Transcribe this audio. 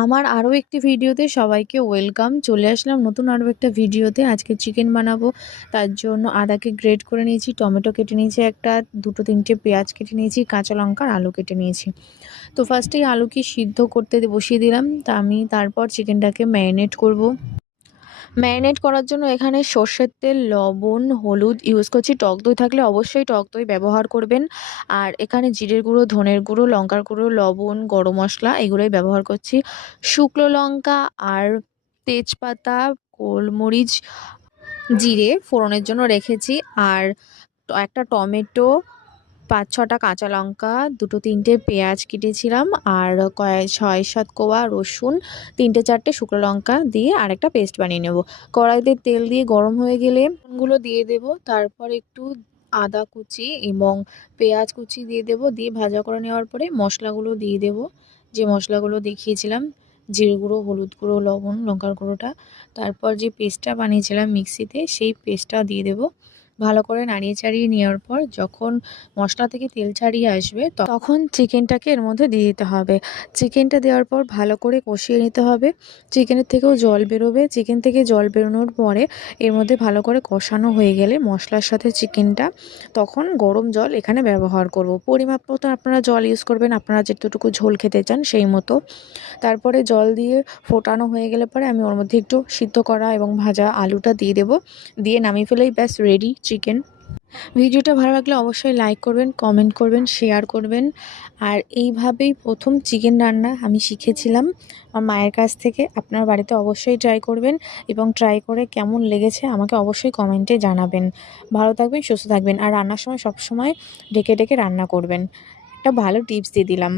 আমার আরও একটি ভিডিওতে সবাইকে ওয়েলকাম। চলে আসলাম নতুন আরও একটা ভিডিওতে। আজকে চিকেন বানাবো। তার জন্য আদাকে গ্রেট করে নিয়েছি, টমেটো কেটে নিয়েছি একটা, দুটো তিনটে পেঁয়াজ কেটে নিয়েছি, কাঁচা লঙ্কা আর আলু কেটে নিয়েছি। তো ফার্স্টেই আলুকে সিদ্ধ করতে বসিয়ে দিলাম। তারপর চিকেনটাকে ম্যারিনেট করব। ম্যারিনেট করার জন্য এখানে সর্ষের তেল, লবণ, হলুদ ইউজ করছি। টক দই থাকলে অবশ্যই টক দই ব্যবহার করবেন। আর এখানে জিরের গুঁড়ো, ধনের গুঁড়ো, লঙ্কার গুঁড়ো, লবণ, গরম মশলা এগুলোই ব্যবহার করছি। শুকনো লঙ্কা আর তেজপাতা, গোলমরিচ, জিরে ফোড়নের জন্য রেখেছি। আর একটা টমেটো, ৫-৬টা কাঁচা লঙ্কা, দুটো তিনটে পেঁয়াজ কেটেছিলাম, আর ৬-৭ কোয়া রসুন, ৩-৪টে শুকনো লঙ্কা দিয়ে আরেকটা পেস্ট বানিয়ে নেব। কড়াইতে তেল দিয়ে গরম হয়ে গেলে গুলো দিয়ে দেব। তারপর একটু আদা কুচি এবং পেঁয়াজ কুচি দিয়ে দেব। দিয়ে ভাজা করে নেওয়ার পরে মশলাগুলো দিয়ে দেব, যে মশলাগুলো দেখিয়েছিলাম, জিরে গুঁড়ো, হলুদ গুঁড়ো, লবণ, লঙ্কার গুঁড়োটা। তারপর যে পেস্টটা বানিয়েছিলাম মিক্সিতে, সেই পেস্টটা দিয়ে দেব। ভালো করে নাড়িয়ে চাড়িয়ে নেওয়ার পর যখন মশলা থেকে তেল ছাড়িয়ে আসবে তখন চিকেনটাকে এর মধ্যে দিয়ে দিতে হবে। চিকেনটা দেওয়ার পর ভালো করে কষিয়ে নিতে হবে। চিকেনের থেকেও জল বেরোবে। চিকেন থেকে জল বেরোনোর পরে এর মধ্যে ভালো করে কষানো হয়ে গেলে মশলার সাথে চিকেনটা, তখন গরম জল এখানে ব্যবহার করব। পরিমাপ মতো আপনারা জল ইউজ করবেন, আপনারা যেটুকু ঝোল খেতে চান সেই মতো। তারপরে জল দিয়ে ফোটানো হয়ে গেলে পরে আমি ওর মধ্যে একটু সিদ্ধ করা এবং ভাজা আলুটা দিয়ে দেব। দিয়ে নামিয়ে ফেলেই ব্যাস রেডি চিকেন। ভিডিওটা ভালো লাগলে অবশ্যই লাইক করবেন, কমেন্ট করবেন, শেয়ার করবেন। আর এইভাবেই প্রথম চিকেন রান্না আমি শিখেছিলাম আমার মায়ের কাছ থেকে। আপনার বাড়িতে অবশ্যই ট্রাই করবেন এবং ট্রাই করে কেমন লেগেছে আমাকে অবশ্যই কমেন্টে জানাবেন। ভালো থাকবেন, সুস্থ থাকবেন। আর রান্নার সময় সবসময় ডেকে ডেকে রান্না করবেন। একটা ভালো টিপস দিয়ে দিলাম।